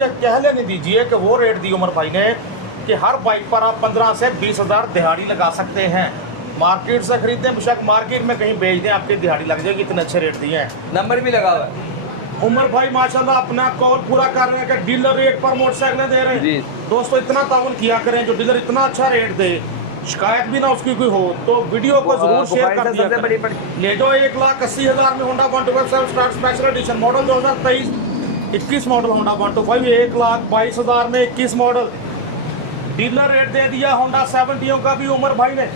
कह लेने दीजिए कि वो रेट दी उमर भाई ने कि हर बाइक पर आप 15 से 20 हज़ार दिहाड़ी लगा सकते हैं। मार्केट से खरीदते बेशक मार्केट में कहीं बेच दें आपकी दिहाड़ी लग जाएगी, इतने अच्छे रेट दिए हैं। नंबर भी लगा हुआ है। उमर भाई माशाल्लाह अपना कॉल पूरा कर रहे हैं कि डीलर रेट पर मोटरसाइकिलें दे रहे जी। हैं। दोस्तों इतना ताउन किया करें, जो डीलर इतना अच्छा रेट दे, शिकायत भी ना उसकी कोई हो तो वीडियो को जरूर शेयर कर दिया करें। ले जाओ 1,80,000 में Honda 125 start special edition model 2023 21 model Honda 125 1,22,000 में 21 मॉडल। डीलर रेट दे दिया होंडा 70 का भी उमर भाई ने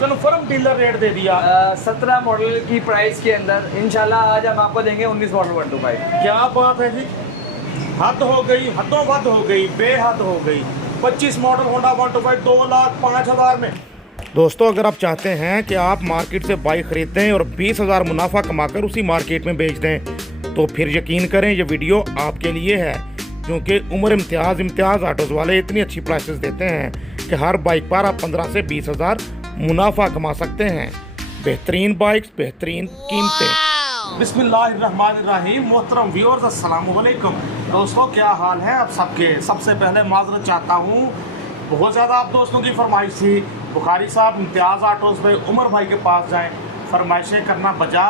कन्फर्म डीलर रेट दे दिया। 17 मॉडल की प्राइस के अंदर इंशाल्लाह आज हम आपको देंगे 19 मॉडल 125। क्या बात है जी, हद हो गई, हदों हद हो गई, बेहद हो गई। 25 मॉडल होंडा 125 2,05,000 में। दोस्तों अगर आप चाहते हैं कि आप मार्केट से बाइक खरीदें और 20,000 मुनाफा कमाकर उसी मार्केट में बेच दें तो फिर यकीन करें ये वीडियो आपके लिए है, क्योंकि उमर इम्तियाज़ ऑटोज़ वाले इतनी अच्छी प्राइसेस देते हैं कि हर बाइक पर आप 15 से 20,000 मुनाफा कमा सकते हैं। बेहतरीन बाइक्स, बेहतरीन कीमतें। बिस्मिल्लाहिर्रहमानिर्रहीम। मोहतरम व्यूअर्स अस्सलाम वालेकुम। दोस्तों क्या हाल है आप सबके। सबसे पहले माजरत चाहता हूँ, बहुत ज़्यादा आप दोस्तों की फरमाइश थी बुखारी साहब इम्तियाज़ ऑटोज़ पे उमर भाई के पास जाएं। फरमाइशें करना बजा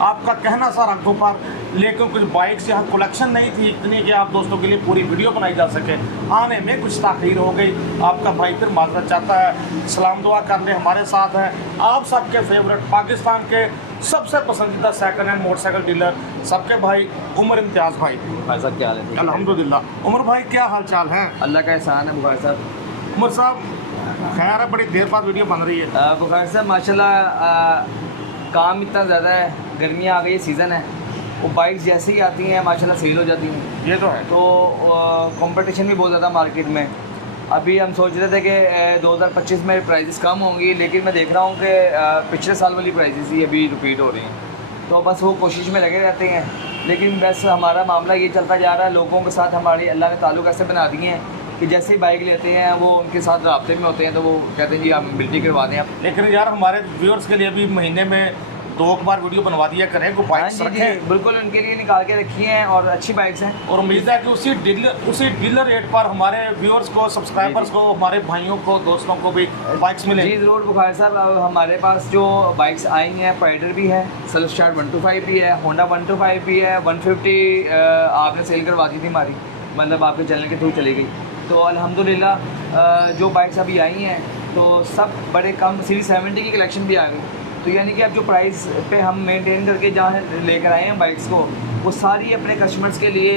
आपका कहना सा रखों पर, लेकिन कुछ बाइक्स यहाँ कलेक्शन नहीं थी इतनी कि आप दोस्तों के लिए पूरी वीडियो बनाई जा सके। आने में कुछ ताख़ीर हो गई, आपका भाई फिर माजरत चाहता है। सलाम दुआ करने हमारे साथ हैं आप सबके फेवरेट पाकिस्तान के सबसे पसंदीदा सेकंड हैंड मोटरसाइकिल डीलर सबके भाई उमर इम्तियाज़ भाई। बुखारी साहब क्या हाल है? अल्हम्दुलिल्लाह। उमर भाई क्या हाल चाल है? अल्लाह का एहसान है बुखारी साहब। उमर साहब खैर है, बड़ी देर बाद वीडियो बन रही है। बुखारी साहब माशाल्लाह काम इतना ज़्यादा है, गर्मियाँ आ गई है, सीज़न है, वो बाइक्स जैसे ही आती हैं माशाल्लाह सेल हो जाती हैं। ये तो है। तो कंपटीशन भी बहुत ज़्यादा मार्केट में। अभी हम सोच रहे थे कि 2025 में प्राइसेस कम होंगी, लेकिन मैं देख रहा हूँ कि पिछले साल वाली प्राइसेस ही अभी रिपीट हो रही हैं। तो बस वो कोशिश में लगे रहते हैं, लेकिन बस हमारा मामला ये चलता जा रहा है। लोगों के साथ हमारी अल्लाह ने ताल्लुक़ ऐसे बना दिए हैं कि जैसे ही बाइक लेते हैं वो उनके साथ राब्ते में होते हैं, तो वो कहते हैं जी आप बिल्टी करवा दें आप। लेकिन यार हमारे व्यूअर्स के लिए भी महीने में 2 बार वीडियो बनवा दिया करें, को बाइक्स हाँ जी, रखें। बिल्कुल उनके लिए निकाल के रखी हैं और अच्छी बाइक्स हैं। और उम्मीद है कि उसी डीलर रेट पर हमारे व्यूअर्स को, सब्सक्राइबर्स को, हमारे भाइयों को, दोस्तों को भी बाइक्स मिलेंगी। जी ज़रूर बुखारी साहब। अब हमारे पास जो बाइक्स आई हैं, प्राइडर भी है, सेल्फ स्टार्ट 125 भी है, होंडा 125 भी है, 150 आपने सेल करवा दी थी हमारी, मतलब आपके चैनल के थ्रू चली गई। तो अल्हम्दुलिल्लाह जो बाइक्स अभी आई हैं तो सब बड़े कम, सीरीज 70 की कलेक्शन भी आ गई। तो यानी कि अब जो प्राइस पे हम मेंटेन करके जहाँ लेकर आए हैं बाइक्स को, वो सारी अपने कस्टमर्स के लिए,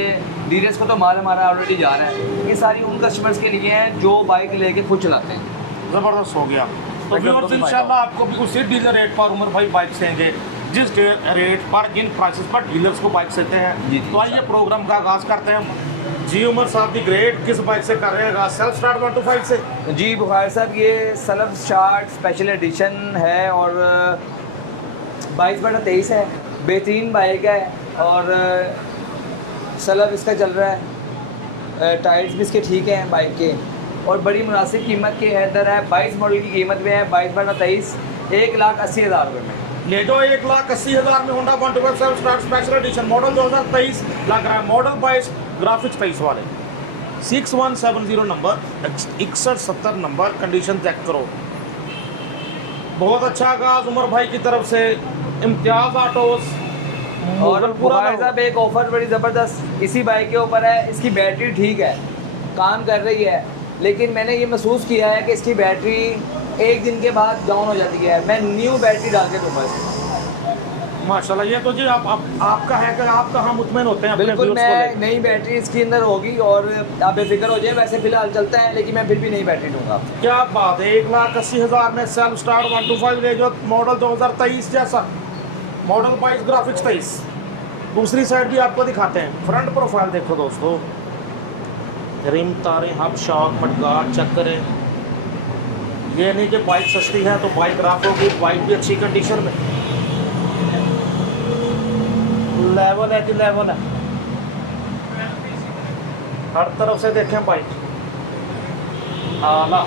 डीलर्स को तो हमारा ऑलरेडी जा रहा है, ये सारी उन कस्टमर्स के लिए हैं जो बाइक लेके खुद चलाते हैं। ज़बरदस्त हो गया। तो व्यूअर्स इंशाल्लाह आपको भी उसी डीलर रेट पर उमर भाई बाइक देंगे जिस रेट पर, जिन प्राइसेस पर डीलर्स को बाइक देते हैं। तो आइए प्रोग्राम का आगाज़ करते हैं। जी उमर साहब दी ग्रेट किस बाइक से कर रहे हैं? सेल्फ स्टार्ट 125 से। जी बुखारी साहब ये सेल्फ स्टार्ट स्पेशल एडिशन है और 22/23 है, बेहतरीन बाइक है और सेल्फ इसका चल रहा है, टायर्स भी इसके ठीक हैं बाइक के और बड़ी मुनासिब कीमत के अंदर है। 22 मॉडल की कीमत में है 22/23 1,80,000 रुपये में। ले जाओ 1,80,000 में Honda 125 self start special edition model 2023 लग रहा है। मॉडल 22 ग्राफिक्स 23 वाले 6170 नंबर 6170 नंबर। कंडीशन चेक करो। बहुत अच्छा आगाज उमर भाई की तरफ से इम्तियाज़ ऑटोज़। और बुखारी साहब एक ऑफ़र बड़ी ज़बरदस्त इसी बाइक के ऊपर है। इसकी बैटरी ठीक है, काम कर रही है, लेकिन मैंने ये महसूस किया है कि इसकी बैटरी एक दिन के बाद डाउन हो जाती है। मैं न्यू बैटरी डाल के दूँगा इसको। माशाल्लाह। ये तो जी आपका है कि आप कहाँ मुतमईन होते हैं? बिल्कुल, मैं नई बैटरी इसके अंदर होगी और आप बेफिक्र हो जाए। वैसे फिलहाल चलता है, लेकिन मैं फिर भी नई बैटरी दूंगा। क्या बात है। 1,80,000 में सेल्फ स्टार्ट 125 ले जो मॉडल 2023 जैसा मॉडल 22 ग्राफिक्स 23। दूसरी साइड भी आपको दिखाते हैं। फ्रंट प्रोफाइल देखो दोस्तों, रिम, तारें, हब, शॉक, मडगार्ड चेक करें। ये नहीं कि बाइक सस्ती है तो बाइक खराब होगी, बाइक भी अच्छी कंडीशन में, लेवल है कि लेवल है। हर तरफ से देखें बाइक आला।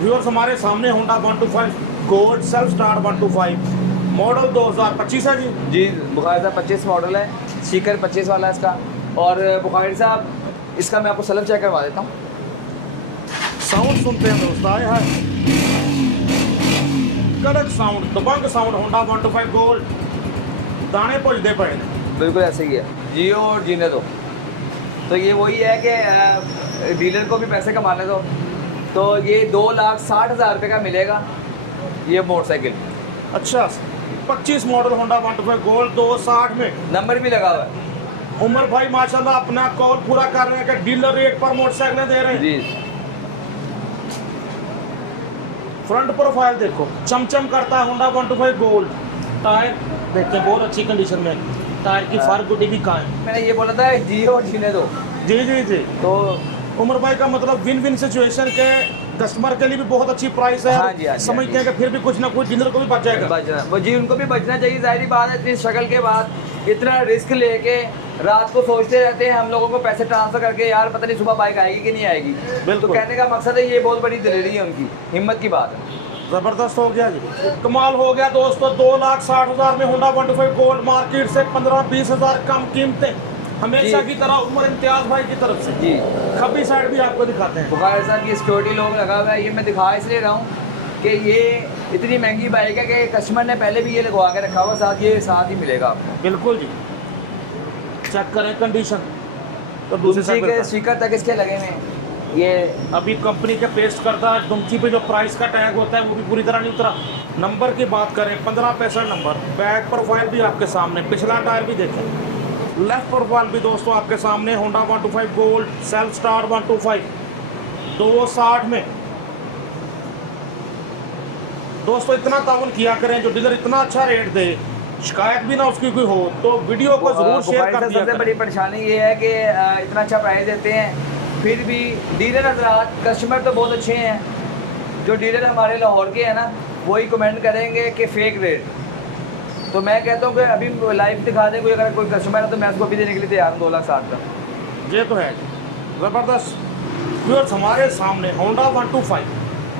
व्यूअर्स हमारे सामने Honda 125 gold self start 125 model 2025 है जी। जी बुखारी साहब 25 मॉडल है, स्टिकर 25 वाला है इसका। और बुखारी साहब इसका मैं आपको सेल्फ चेक करवा देता हूँ। साउंड सुनते हैं दोस्तों, आए हाय कड़क साउंड, दबंग साउंड, होंडा 125 गोल्ड, दाने पुजदे पए ने। बिल्कुल ऐसे ही है, जियो और जीने दो। तो ये वही है कि डीलर को भी पैसे कमाने दो। तो ये 2,60,000 रुपये का मिलेगा ये मोटरसाइकिल। अच्छा 25 मॉडल होंडा 125 गोल्ड 260 में, नंबर भी लगा हुआ है। उमर भाई माशाल्लाह अपना कॉल पूरा कर रहे हैं कि डीलर रेट पर मोटरसाइकिलें दे रहे हैं। जी फ्रंट प्रोफाइल देखो, चमचम करता है होंडा 125 गोल्ड। टायर देखते हैं बहुत अच्छी कंडीशन में, टायर की फार गुडी भी कहाँ है। मैंने ये बोला था जियो और जीने दो। जी जी जी। तो उमर भाई का मतलब विन विन सिचुएशन के, कस्टमर के लिए भी बहुत अच्छी प्राइस है। हाँ जी, हाँ जी, समझते हाँ हैं कि फिर भी कुछ ना कुछ डीलर को भी बच जाएगा। बचना वो जी, उनको भी बचना चाहिए। जाहिर बात है, इतनी स्ट्रगल के बाद इतना रिस्क लेके रात को सोचते रहते हैं हम लोगों को पैसे ट्रांसफर करके, यार पता नहीं सुबह बाइक आएगी कि नहीं आएगी। तो बिल्कुल। कहने का मकसद है ये बहुत बड़ी दिलेरी है उनकी, हिम्मत की बात है। जबरदस्त हो गया जी, कमाल हो गया दोस्तों। 2,60,000 में होंडा 125 गोल्ड, मार्केट से 15-20 हज़ार कम कीमतें, हमेशा की तरह उमर इम्तियाज भाई की तरफ से। जी खब्बी साइड भी आपको दिखाते हैं। बुखारी साहब की सिक्योरिटी लोग लगा हुआ है, ये मैं दिखा इसलिए रहा हूँ कि ये इतनी महंगी बाइक है कि कस्टमर ने पहले भी ये लगवा के रखा हुआ, साथ ये साथ ही मिलेगा आपको। बिल्कुल जी, चेक करें कंडीशन। तो दूसरी दूसरी साइड के पे स्टिकर तक इसके लगे हुए हैं। ये अभी कंपनी के पेस्ट करता है, दुमकी पे जो प्राइस का टैग होता है वो भी पूरी तरह नहीं उतरा। नंबर की बात करें 1565 नंबर, बैक प्रोफाइल भी आपके सामने, पिछला टायर भी देखें, लेफ्ट प्रोफाइल भी दोस्तों आपके सामने। होंडा 125 गोल्ड, सेल्फ स्टार्ट 125 260 में। दोस्तों इतना ताउन किया करें, जो डीलर इतना अच्छा रेट दे, शिकायत भी ना उसकी कोई हो तो वीडियो को जरूर शेयर कर दिया सबसे करें। बड़ी परेशानी ये है कि इतना अच्छा प्राइस देते हैं, फिर भी डीलर हजरात, कस्टमर तो बहुत अच्छे हैं, जो डीलर हमारे लाहौर के हैं ना, वही कमेंट करेंगे कि फेक रेट। तो मैं कहता हूँ कि अभी लाइव दिखा दें कोई, अगर कोई कस्टमर है तो मैं उसको अभी देने के लिए तैयार हूँ 2,60,000 का। ये तो है ज़बरदस्त। व्यूअर्स हमारे सामने होंडा 125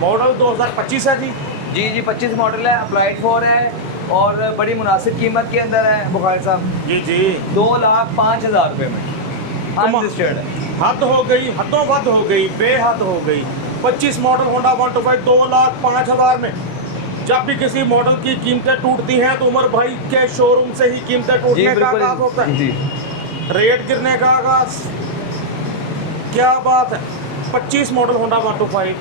मॉडल 2025 है जी। जी जी 25 मॉडल है, अप्लाइड फॉर है और बड़ी मुनासिब कीमत के अंदर है बुखारी साहब। जी जी 2,05,000 रुपये में अनरजिस्टर्ड है। हद हो गई, हदों हद हो गई, बेहद हो गई। 25 मॉडल होंडा 125 2,05,000 में। जब भी किसी मॉडल की कीमतें टूटती हैं तो उमर भाई के शोरूम से ही कीमतें टूटने का आगाज होता है, जी रेट गिरने का आगाज। क्या बात है। 25 मॉडल होंडा 125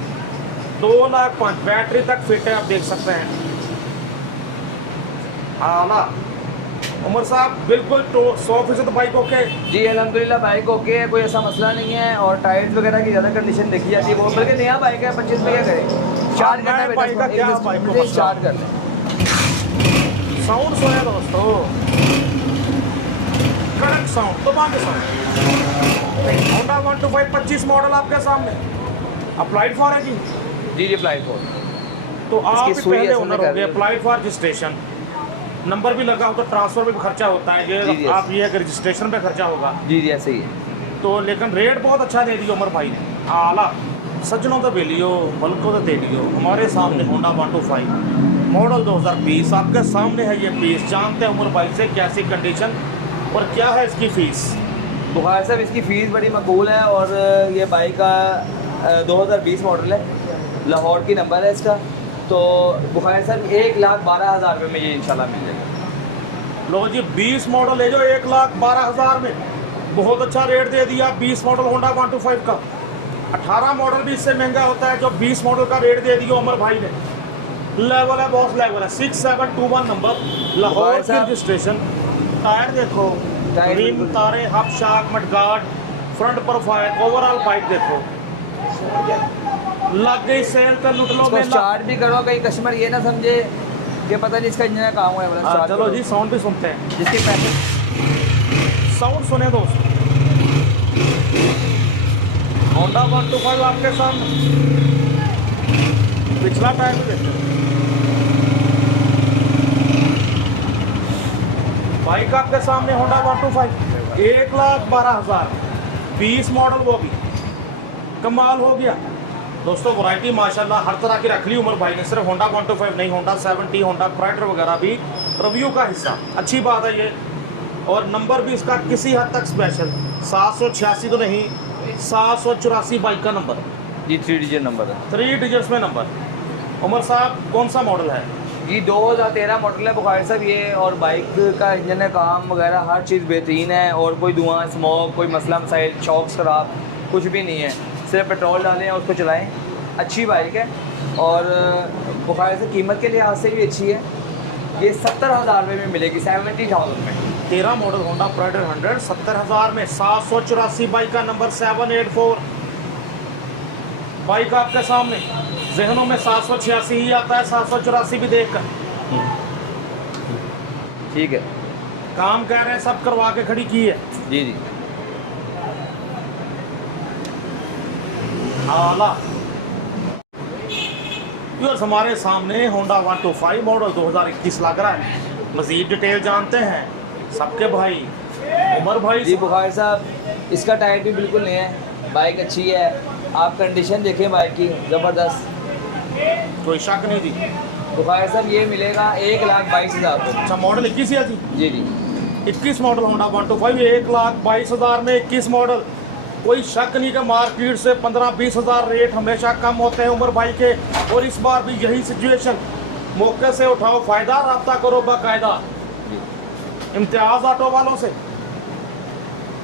2,05,000, बैटरी तक फिट है, आप देख सकते हैं। आला उमर साहब बिल्कुल तो 100% बाइक ओके। जी अल्हम्दुलिल्लाह बाइक ओके है, कोई ऐसा मसला नहीं है। और टायर्स वगैरह की ज़्यादा कंडीशन देखी जाती है, वो बल्कि नया बाइक है 25 में क्या करें, चार्ज करना है बाइक का क्या बाइक को बेटा, मसला? स्टार्ट कर लें। साउंड सुने दोस्तों, कड़क साउंड, तो बाकी साउंड। होंडा 125 25 मॉडल आपके सामने, अप्लाइड फॉर है जी। जी अप्लाइड फॉर। तो आप इसकी ही सुई पहले ऐसे ओनर कर हो गए, रही है। अप्लाइड फॉर रजिस्ट्रेशन, नंबर भी लगा हो तो ट्रांसफर में भी खर्चा होता है। जी, जी। ये आप ये है कि रजिस्ट्रेशन पे खर्चा होगा जी जी ऐसे ही है। तो, लेकिन रेट बहुत अच्छा दे दिया उमर भाई ने। आला सज्जनों तो बेलियो, बल्कि तो दे लियो। हमारे सामने होंडा 125 मॉडल 2020 आपके सामने है ये पीस। जानते हैं उमर भाई से कैसी कंडीशन और क्या है इसकी फीस। बुखार साहब इसकी फ़ीस बड़ी मकबूल है और ये बाइक का 2020 मॉडल है, लाहौर की नंबर है इसका। तो बुखार साहब 1,12,000 रुपये में ये इंशाल्लाह मिल जाएगा। लो जी 20 मॉडल है जो 1,12,000 में, बहुत अच्छा रेट दे दिया। 20 मॉडल होंडा 125 का। 18 मॉडल भी इससे महंगा होता है, जो 20 मॉडल का रेट दे दिया उमर भाई ने। लेवल है बॉस, लेवल है। 6721 नंबर, लाहौर की रजिस्ट्रेशन। टायर देखो, रिम, तारे, हब शाक, mudguard, front profile, overall bike देखो। लग गई सेल तो लुट लो। इसको स्टार्ट भी करो, कहीं कस्टमर ये ना समझे कि पता नहीं इसका इंजन काम हुआ है। हाँ, चलो जी साउंड भी सुनते हैं, जिसके पैसे साउंड सुने दोस्त। होंडा 125 आपके सामने, पिछला टायर भी देखते हैं। बाइक आपके सामने होंडा 125 1,12,000, 20 मॉडल, वो भी कमाल हो गया दोस्तों। वैरायटी माशाल्लाह हर तरह की रख ली उमर भाई ने। सिर्फ होंडा 125 नहीं, होंडा 70, होंडा प्राइडर वगैरह भी रिव्यू का हिस्सा। अच्छी बात है ये। और नंबर भी इसका किसी हद तक स्पेशल, 786 तो नहीं, 784 बाइक का नंबर, जी 3 डिजिट नंबर है। 3 डिजिट्स में नंबर। उमर साहब कौन सा मॉडल है? जी 2013 मॉडल है बुखारी साहब ये, और बाइक का इंजन है, काम वगैरह हर चीज़ बेहतरीन है, और कोई धुआं स्मोक कोई मसला मसाइल शॉक खराब कुछ भी नहीं है। सिर्फ पेट्रोल डालें और उसको चलाएं, अच्छी बाइक है। और बुखारी से कीमत के लिहाज से भी अच्छी है। ये 70,000 रुपये में मिलेगी, 70,000 में। 13 मॉडल होंडा प्राइडर 100 70,000 में। 784 बाइक का नंबर 784 बाइक आपके सामने। जहनों में 786 ही आता है, 784 भी देख कर ठीक है, काम कह रहे हैं सब करवा के खड़ी की है। जी जी आला व्यूअर्स, हमारे सामने होंडा 125 मॉडल 2021 लग रहा है। मजीद डिटेल जानते हैं सबके भाई उमर भाई जी बुखारी साहब, इसका टायर भी बिल्कुल नहीं है, बाइक अच्छी है। आप कंडीशन देखें बाइक की, ज़बरदस्त, कोई शक नहीं थी। बुखारी साहब ये मिलेगा 1,22,000 रुपये। अच्छा मॉडल 21 है जी? जी जी 21 मॉडल होंडा 125 1,22,000 में 21 मॉडल। कोई शक नहीं कि मार्केट से 15-20 हज़ार रेट हमेशा कम होते हैं उमर भाई के, और इस बार भी यही सिचुएशन। मौके से उठाओ फ़ायदा, रब्ता करो बाकायदा। इम्तियाज़ ऑटो वालों से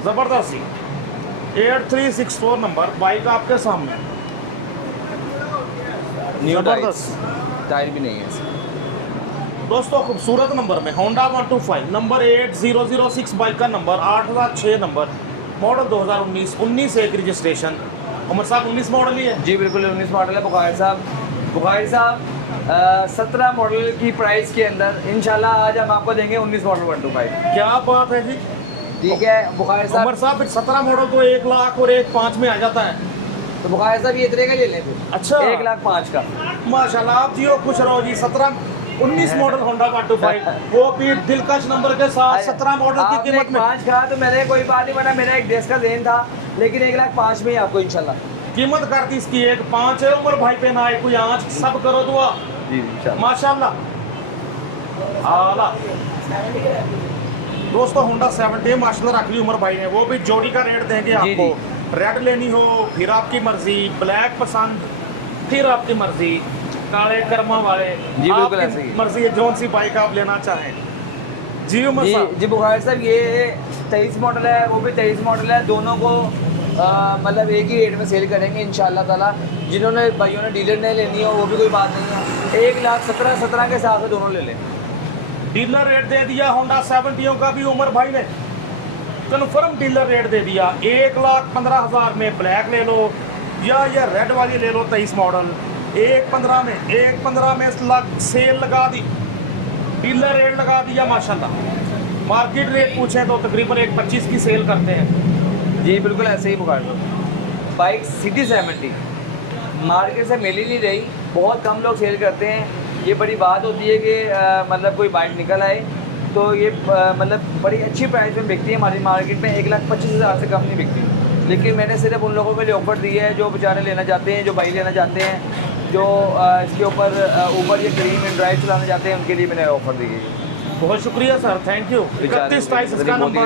ज़बरदस्ती। 8364 नंबर बाइक आपके सामने, न्यू ज़बरदस्त। टायर भी नहीं है इसका। दोस्तों खूबसूरत नंबर में होंडा 125 नंबर 8006 बाइक का नंबर 8006 नंबर मॉडल 2019 19 एक रजिस्ट्रेशन। उमर साहब 19 मॉडल ही है? जी बिल्कुल 19 मॉडल है बुखारी साहब। बुखारी साहब 17 मॉडल की प्राइस के अंदर इंशाल्लाह आज हम आपको देंगे 19 मॉडल 125। क्या बात है जी। ठीक है बुखारी साहब। उमर साहब 17 मॉडल तो 1 लाख और 1,05,000 में आ जाता है। तो बुखारी साहब ये इतने का ले लें फिर। अच्छा 1,05,000 का। माशाल्लाह, आप जियो खुश रहो जी। 19 मॉडल होंडा 125 वो भी दिलकश नंबर के साथ 17 मॉडल की आपने कीमत में। 5 कहा तो मैंने कोई बात नहीं बना, मेरा एक देश का देन था, लेकिन 1,05,000 में ही आपको इंशाल्लाह कीमत करती इसकी 1,05,000 है। उमर भाई पे ना आए कोई आँच, सब करो दुआ जी इंशाल्लाह। माशाल्लाह आला। दोस्तों होंडा 70 माशाल्लाह रख ली उमर भाई ने, वो भी जोड़ी का रेट देंगे जी, आपको। रेड लेनी हो फिर आपकी मर्जी, ब्लैक पसंद फिर आपकी मर्जी, काले कर्मा वाले जी बिल्कुल ऐसे ही मर्जी है, जौन सी बाइक आप लेना चाहें। जी उमर जी साहब। जी बुखारी साहब ये 23 मॉडल है, वो भी 23 मॉडल है, दोनों को मतलब एक ही रेट में सेल करेंगे इंशाल्लाह ताला। जिन्होंने भाइयों ने डीलर ने लेनी हो वो भी कोई बात नहीं है, 1,17,17 के हिसाब से दोनों ले लें। डीलर रेट दे दिया होंडा 70 का भी उमर भाई ने, कन्फर्म डीलर रेट दे दिया। 1,15,000 में ब्लैक ले लो या ये रेड वाली ले लो 23 मॉडल। 1,15 में सेल लगा दी, डीलर रेट लगा दिया माशाल्लाह। मार्केट रेट पूछें तो तकरीबन 1,25 की सेल करते हैं। जी बिल्कुल ऐसे ही बुखार लो। बाइक सिटी 70 मार्केट से मिल ही नहीं रही, बहुत कम लोग सेल करते हैं। ये बड़ी बात होती है कि मतलब कोई बाइक निकल आए तो ये मतलब बड़ी अच्छी प्राइस में बिकती है हमारी मार्केट में, 1,25,000 से कम नहीं बिकती। लेकिन मैंने सिर्फ उन लोगों के लिए ऑफ़र दी है जो बेचारे लेना चाहते हैं, जो बाइक लेना चाहते हैं, जो इसके ऊपर ऊबर या ग्रीन में ड्राइव चलाना चाहते हैं, उनके लिए मैंने ऑफ़र दी है। बहुत शुक्रिया सर, थैंक यू। 31 इसका नंबर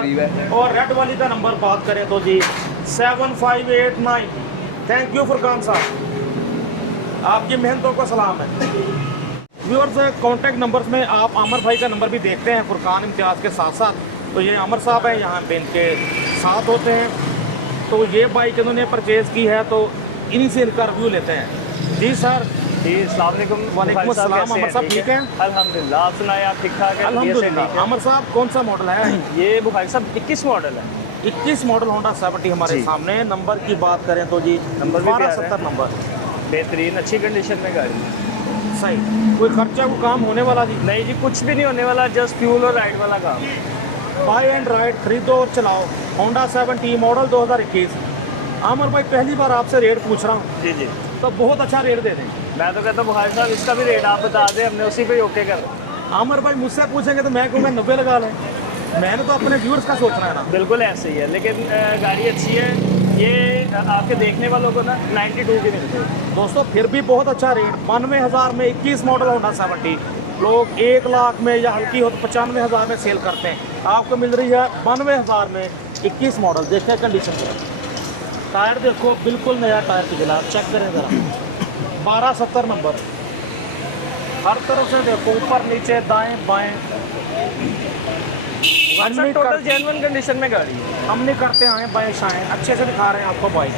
और रेड वाली का नंबर बात करें तो जी 7589। थैंक यू फुरकान साहब, आपकी मेहनतों को सलाम है। व्यूअर्स कॉन्टैक्ट नंबर्स में आप आमर भाई का नंबर भी देखते हैं फुरकान इम्तियाज़ के साथ साथ। तो ये आमर साहब हैं, यहाँ पे इनके साथ होते हैं। तो ये बाइक इन्होंने परचेज़ की है तो इन्हीं से इनका रिव्यू लेते हैं। जी सर। जी अस्सलाम वालेकुम। वालेकुम अस्सलाम। आमर साहब ठीक हैं? अल्हम्दुलिल्लाह, आप सुनाए आप ठीक ठाक हैं? अल्हम्दुलिल्लाह। आमर साहब कौन सा मॉडल है? ये बुखारी साहब 21 मॉडल है। 21 मॉडल होंडा 70 हमारे जी। सामने। नंबर की बात करें तो जी नंबर भी प्यारा है। 1270 नंबर, बेहतरीन अच्छी कंडीशन में गाड़ी है। सही। कोई खर्चा को काम होने वाला जी? नहीं जी, कुछ भी नहीं होने वाला, जस्ट फ्यूल और राइड वाला काम। बाय एंड राइड खरीदो और चलाओ। Honda 70 model 2021। आमर भाई पहली बार आपसे रेट पूछ रहा हूँ, जी जी, तो बहुत अच्छा रेट दे दें। मैं तो कहता हूँ बुखारी साहब इसका भी रेट आप बता दें, हमने उसी पे ही ओके कर दिया। आमर भाई मुझसे पूछेंगे तो मैं कहूँगा 90 लगा लें। मैंने तो अपने व्यूअर्स का सोचना है ना। बिल्कुल ऐसे ही है, लेकिन गाड़ी अच्छी है। ये आपके देखने वालों को ना 92 की मिलती है। दोस्तों फिर भी बहुत अच्छा रेट। 92,000 में 21 मॉडल होंडा 70 लोग 1 लाख में या हल्की हो तो 95,000 में सेल करते हैं। आपको मिल रही है 92,000 में 21 मॉडल। देखते हैं कंडीशन टायर देखो बिल्कुल नया टायर पिघला, चेक करें ज़रा। 1270 नंबर, हर तरफ से देखो, ऊपर नीचे दाएं बाएं। हम नहीं टोटल जेन्युइन कंडीशन में गाड़ी है। हम नहीं करते आए बाएं शाएं, अच्छे से दिखा रहे हैं आपको बाइक।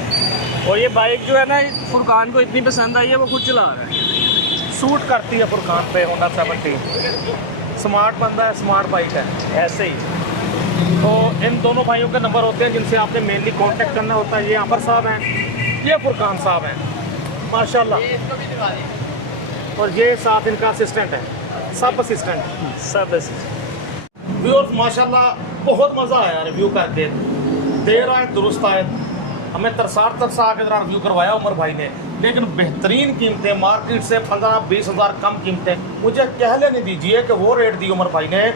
और ये बाइक जो है ना, फुरकान को इतनी पसंद आई है, वो खुद चला रहा है। सूट करती है फुरकान पे होंडा 17। स्मार्ट बंदा है, स्मार्ट बाइक है। ऐसे ही। तो इन दोनों भाइयों के नंबर होते हैं जिनसे आपने मेनली कांटेक्ट करना होता है। ये अमर साहब हैं, ये फुरकान साहब हैं, माशाल्लाह। और ये साथ इनका असिस्टेंट है, सब असिस्टेंट। सब ऐसे। व्यूअर्स माशाल्लाह बहुत मज़ा आया रिव्यू करके। देर आए दुरुस्त आए, हमें तरसा के ज़रा रिव्यू करवाया उमर भाई ने, लेकिन बेहतरीन कीमतें, मार्केट से 15-20 हज़ार कम कीमतें। मुझे कह लेने दीजिए कि वो रेट दी उमर भाई ने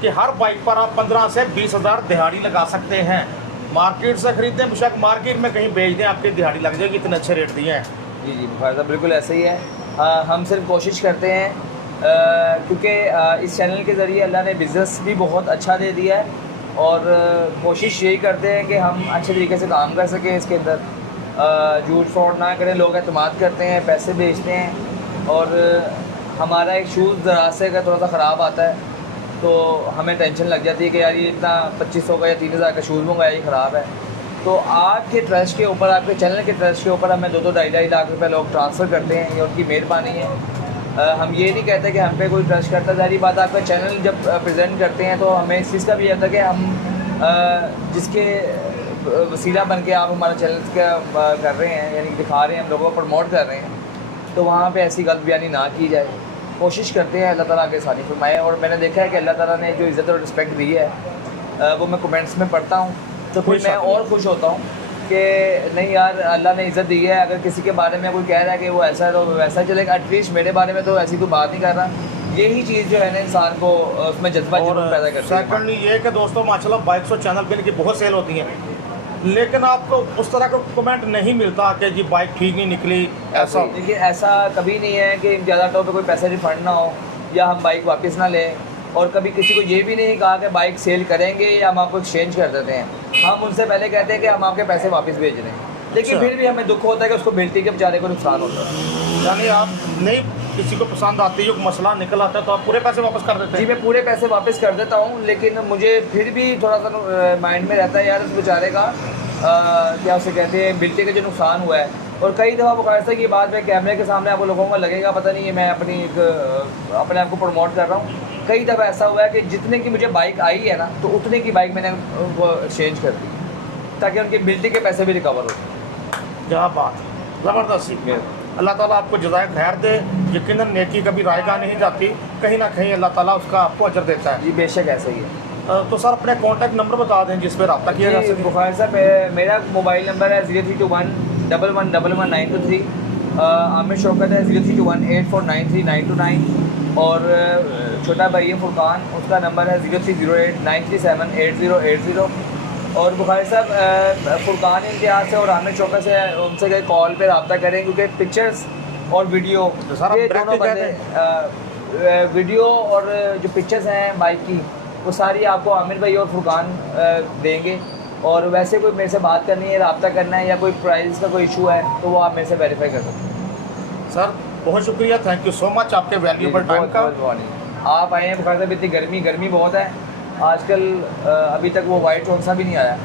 कि हर बाइक पर आप 15 से 20 हज़ार दिहाड़ी लगा सकते हैं। मार्केट से खरीदते हैं, बेशक मार्केट में कहीं बेच दें, आपकी दिहाड़ी लग जाएगी, इतने अच्छे रेट दिए हैं। जी जी बुखार साहब, बिल्कुल ऐसे ही है। हम सिर्फ कोशिश करते हैं, क्योंकि इस चैनल के ज़रिए अल्लाह ने बिज़नेस भी बहुत अच्छा दे दिया है, और कोशिश यही करते हैं कि हम अच्छे तरीके से काम कर सकें इसके अंदर, झूठ फ्रॉड ना करें। लोग एतमाद करते हैं, पैसे बेचते हैं, और हमारा एक शूज़ दराज से अगर थोड़ा सा ख़राब आता है तो हमें टेंशन लग जाती है कि यार ये इतना 2500 का या 3000 का शूज़ मंगाया, ये ख़राब है। तो आपके ट्रस्ट के ऊपर, आपके चैनल के ट्रस्ट के ऊपर हमें 2-2, 2.5 लाख रुपए लोग ट्रांसफ़र करते हैं, ये उनकी मेहरबानी है। हम ये नहीं कहते कि हम पे कोई ट्रस्ट करता। सारी बात, आपका चैनल जब प्रेजेंट करते हैं तो हमें इस चीज़ का भी आता है कि हम जिसके वसीला बन के आप हमारा चैनल का कर रहे हैं, यानी कि दिखा रहे हैं, हम लोगों को प्रमोट कर रहे हैं, तो वहाँ पे ऐसी गलत बयानी ना की जाए। कोशिश करते हैं, अल्लाह ताला आगे आसानी फरमाए। और मैंने देखा है कि अल्लाह ताला ने जो इज़्ज़त और रिस्पेक्ट दी है वो मैं कमेंट्स में पढ़ता हूँ, तो फिर मैं और खुश होता हूँ कि नहीं यार, अल्लाह ने इज़्ज़त दी है। अगर किसी के बारे में कोई कह रहा है कि वो ऐसा है तो वैसा चलेगा, एटलीस्ट मेरे बारे में तो ऐसी कोई बात नहीं कर रहा। यही चीज़ जो है ना इंसान को उसमें जज्बा जरूर पैदा करती है। सेकंडली ये कि दोस्तों माशाल्लाह बाइक्स और चैनल पे इनकी बहुत सेल होती हैं, लेकिन आपको उस तरह का कमेंट नहीं मिलता कि जी बाइक ठीक नहीं निकली, ऐसा। लेकिन ऐसा कभी नहीं है कि ज़्यादा तौर पे कोई पैसा रिफंड ना हो या हम बाइक वापस ना लें, और कभी किसी को ये भी नहीं कहा कि बाइक सेल करेंगे या हम आपको एक्सचेंज कर देते हैं। हम उनसे पहले कहते हैं कि हम आपके पैसे वापस भेज रहे हैं, लेकिन फिर भी हमें दुख होता है कि उसको मिलती के बेचारे को नुकसान होता है। यानी आप नहीं, किसी को पसंद आती है, मसला निकल आता है तो आप पूरे पैसे वापस कर देते जी, हैं? मैं पूरे पैसे वापस कर देता हूँ, लेकिन मुझे फिर भी थोड़ा सा माइंड में रहता है यार उस बेचारे का क्या उसे कहते हैं, बिल्टी का जो नुकसान हुआ है। और कई दफ़ा बुखार से ये बात मैं कैमरे के सामने आपको लोगों को लगेगा पता नहीं है मैं अपने आप को प्रमोट कर रहा हूँ। कई दफ़ा ऐसा हुआ है कि जितने की मुझे बाइक आई है ना, तो उतने की बाइक मैंने वो एक्सचेंज कर दी ताकि उनकी बिल्टी के पैसे भी रिकवर हो। क्या बात, ज़बरदस्त। अल्लाह ताला आपको जज़ाए खैर दे। यकीनन नेकी कभी रायगा नहीं जाती, कहीं ना कहीं अल्लाह ताला उसका आपको अजर देता है। जी बेशक ऐसा ही है। तो सर अपने कॉन्टैक्ट नंबर बता दें जिस पर रब्ता किया जा सके। बुखार साहब, मेरा मोबाइल नंबर है 0321111123। आमिर शौकत है 032184939929। और छोटा भाई है फुरकान, उसका नंबर है 030893780880। और बुखारी साहब फुरकान इम्तियाज़ से और आमिर चौका से उनसे गए कॉल पे रब्ता करें, क्योंकि पिक्चर्स और वीडियो ये दोनों बंदे वीडियो और जो पिक्चर्स हैं बाइक की वो सारी आपको आमिर भाई और फुरकान देंगे। और वैसे कोई मेरे से बात करनी है, रब्ता करना है या कोई प्राइस का कोई इशू है तो वो आप मेरे से वेरीफाई कर सकते हैं। सर बहुत शुक्रिया, थैंक यू सो मच आपके वैल्यूएबल टाइम का। आप आए हैं बुखारी साहब, इतनी गर्मी बहुत है आजकल, अभी तक वो वाइट चौंसा भी नहीं आया।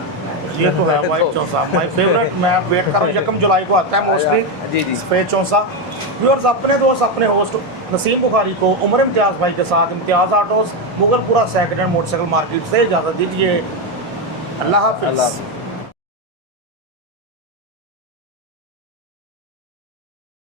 ये तो है वाइट चौंसा, माय फेवरेट। मैं वेट कर रहा हूँ, 1 जुलाई को आता है मोस्टली। जी जी, सफ़ेद चौंसा। व्यूअर्स, अपने दोस्त अपने होस्ट नसीम बुखारी को उमर इम्तियाज़ भाई के साथ Imtiaz autos Mughalpura second hand motorcycle market से इजाज़त दीजिए। अल्लाह हाफ़िज़।